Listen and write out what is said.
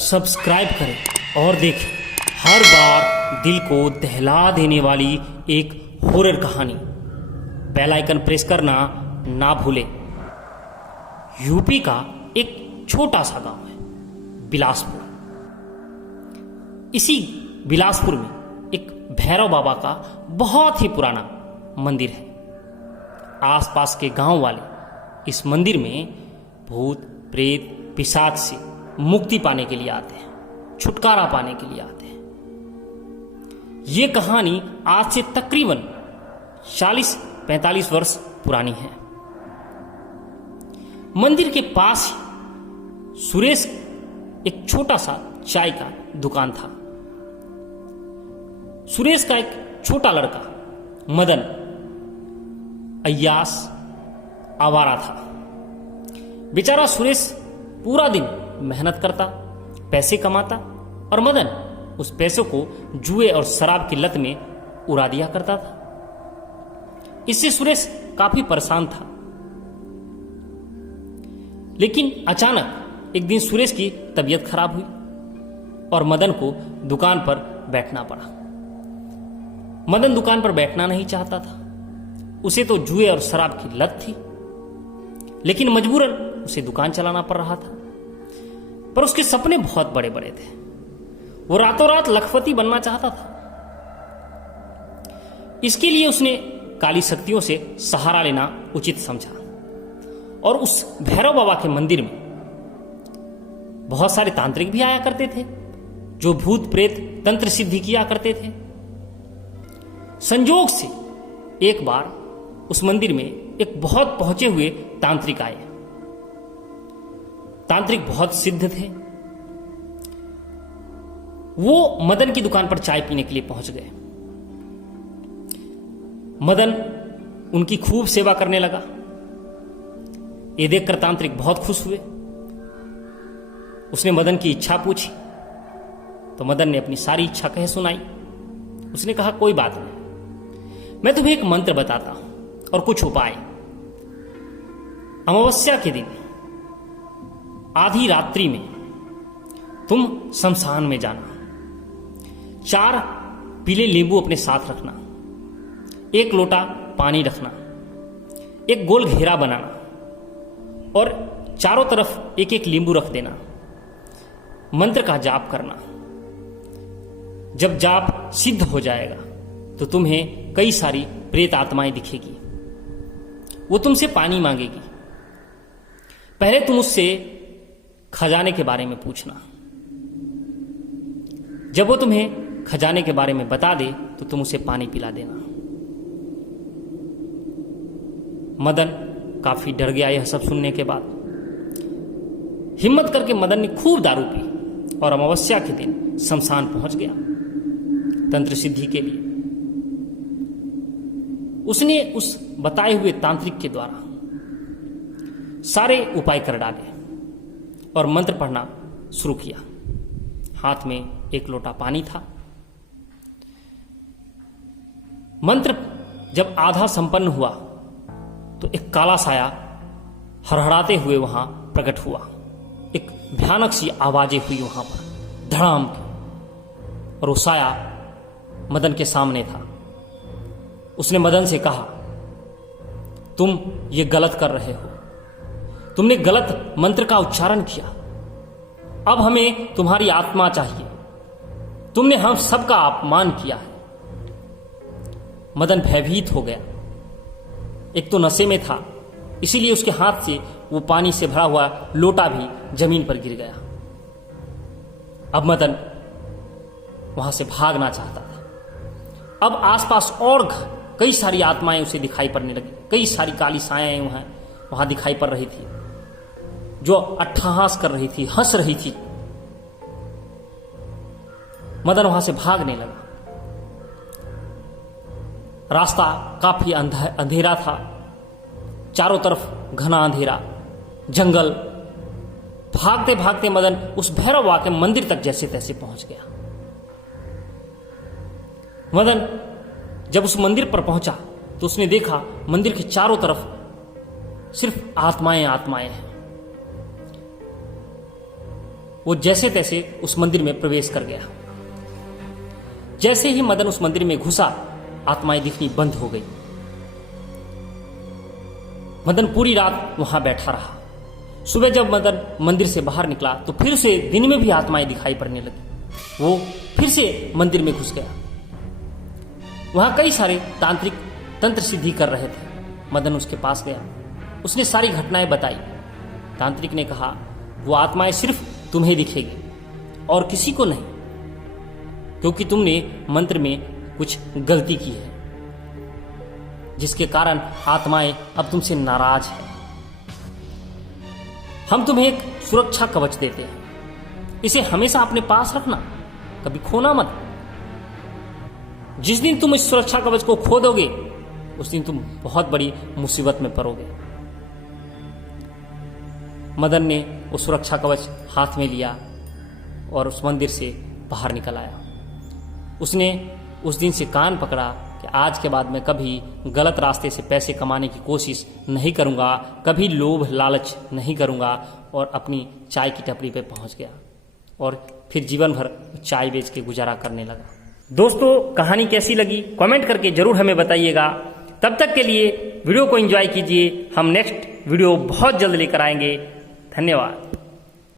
Subscribe करें और देखें हर बार दिल को दहला देने वाली एक हॉरर कहानी। बेल आइकन प्रेस करना ना भूलें। यूपी का एक छोटा सा गांव है बिलासपुर। इसी बिलासपुर में एक भैरव बाबा का बहुत ही पुराना मंदिर है। आसपास के गांव वाले इस मंदिर में भूत प्रेत पिशाच से मुक्ति पाने के लिए आते हैं, छुटकारा पाने के लिए आते हैं। ये कहानी आज से तकरीबन 40-45 वर्ष पुरानी है। मंदिर के पास ही सुरेश एक छोटा सा चाय का दुकान था। सुरेश का एक छोटा लड़का मदन अय्यास आवारा था। बेचारा सुरेश पूरा दिन मेहनत करता, पैसे कमाता और मदन उस पैसों को जुए और शराब की लत में उड़ा दिया करता था। इससे सुरेश काफी परेशान था। लेकिन अचानक एक दिन सुरेश की तबीयत खराब हुई और मदन को दुकान पर बैठना पड़ा। मदन दुकान पर बैठना नहीं चाहता था। उसे तो जुए और शराब की लत थी, लेकिन मजबूरन उसे दुकान चलाना पड़ रहा था। पर उसके सपने बहुत बड़े बड़े थे। वो रातों रात लखपति बनना चाहता था। इसके लिए उसने काली शक्तियों से सहारा लेना उचित समझा और उस भैरव बाबा के मंदिर में बहुत सारे तांत्रिक भी आया करते थे जो भूत प्रेत तंत्र सिद्धि किया करते थे। संजोग से एक बार उस मंदिर में एक बहुत पहुंचे हुए तांत्रिक आए। तांत्रिक बहुत सिद्ध थे। वो मदन की दुकान पर चाय पीने के लिए पहुंच गए। मदन उनकी खूब सेवा करने लगा। ये देखकर तांत्रिक बहुत खुश हुए। उसने मदन की इच्छा पूछी तो मदन ने अपनी सारी इच्छा कह सुनाई। उसने कहा, कोई बात नहीं, मैं तुम्हें एक मंत्र बताता हूं और कुछ उपाय। अमावस्या के दिन आधी रात्रि में तुम शमशान में जाना। 4 पीले नींबू अपने साथ रखना, 1 लोटा पानी रखना, एक गोल घेरा बनाना और चारों तरफ 1-1 नींबू रख देना। मंत्र का जाप करना। जब जाप सिद्ध हो जाएगा तो तुम्हें कई सारी प्रेत आत्माएं दिखेगी। वो तुमसे पानी मांगेगी। पहले तुम उससे खजाने के बारे में पूछना। जब वो तुम्हें खजाने के बारे में बता दे तो तुम उसे पानी पिला देना। मदन काफी डर गया यह सब सुनने के बाद। हिम्मत करके मदन ने खूब दारू पी और अमावस्या के दिन शमशान पहुंच गया तंत्र सिद्धि के लिए। उसने उस बताए हुए तांत्रिक के द्वारा सारे उपाय कर डाले और मंत्र पढ़ना शुरू किया। हाथ में 1 लोटा पानी था। मंत्र जब आधा संपन्न हुआ तो एक काला साया हड़हड़ाते हुए वहां प्रकट हुआ। एक भयानक सी आवाजें हुई वहां पर, धड़ाम की, और वो साया मदन के सामने था। उसने मदन से कहा, तुम ये गलत कर रहे हो। तुमने गलत मंत्र का उच्चारण किया। अब हमें तुम्हारी आत्मा चाहिए। तुमने हम सबका अपमान किया है। मदन भयभीत हो गया। एक तो नशे में था, इसीलिए उसके हाथ से वो पानी से भरा हुआ लोटा भी जमीन पर गिर गया। अब मदन वहां से भागना चाहता था। अब आसपास और कई सारी आत्माएं उसे दिखाई पड़ने लगी। कई सारी काली सायाएं वहां दिखाई पड़ रही थी जो अट्टहास कर रही थी, हंस रही थी। मदन वहां से भागने लगा। रास्ता काफी अंधेरा था। चारों तरफ घना अंधेरा, जंगल। भागते भागते मदन उस भैरव बाबा के मंदिर तक जैसे तैसे पहुंच गया। मदन जब उस मंदिर पर पहुंचा तो उसने देखा मंदिर के चारों तरफ सिर्फ आत्माएं आत्माएं हैं। वो जैसे तैसे उस मंदिर में प्रवेश कर गया। जैसे ही मदन उस मंदिर में घुसा, आत्माएं दिखनी बंद हो गई। मदन पूरी रात वहां बैठा रहा। सुबह जब मदन मंदिर से बाहर निकला तो फिर उसे दिन में भी आत्माएं दिखाई पड़ने लगी। वो फिर से मंदिर में घुस गया। वहां कई सारे तांत्रिक तंत्र सिद्धि कर रहे थे। मदन उसके पास गया, उसने सारी घटनाएं बताई। तांत्रिक ने कहा, वो आत्माएं सिर्फ तुम्हें दिखेगी और किसी को नहीं, क्योंकि तुमने मंत्र में कुछ गलती की है, जिसके कारण आत्माएं अब तुमसे नाराज है। हम तुम्हें एक सुरक्षा कवच देते हैं, इसे हमेशा अपने पास रखना, कभी खोना मत। जिस दिन तुम इस सुरक्षा कवच को खो दोगे, उस दिन तुम बहुत बड़ी मुसीबत में पड़ोगे। मदन ने वो सुरक्षा कवच हाथ में लिया और उस मंदिर से बाहर निकल आया। उसने उस दिन से कान पकड़ा कि आज के बाद मैं कभी गलत रास्ते से पैसे कमाने की कोशिश नहीं करूंगा, कभी लोभ लालच नहीं करूंगा, और अपनी चाय की टपरी पे पहुंच गया और फिर जीवन भर चाय बेच के गुजारा करने लगा। दोस्तों, कहानी कैसी लगी कमेंट करके जरूर हमें बताइएगा। तब तक के लिए वीडियो को एंजॉय कीजिए। हम नेक्स्ट वीडियो बहुत जल्द लेकर आएंगे। धन्यवाद।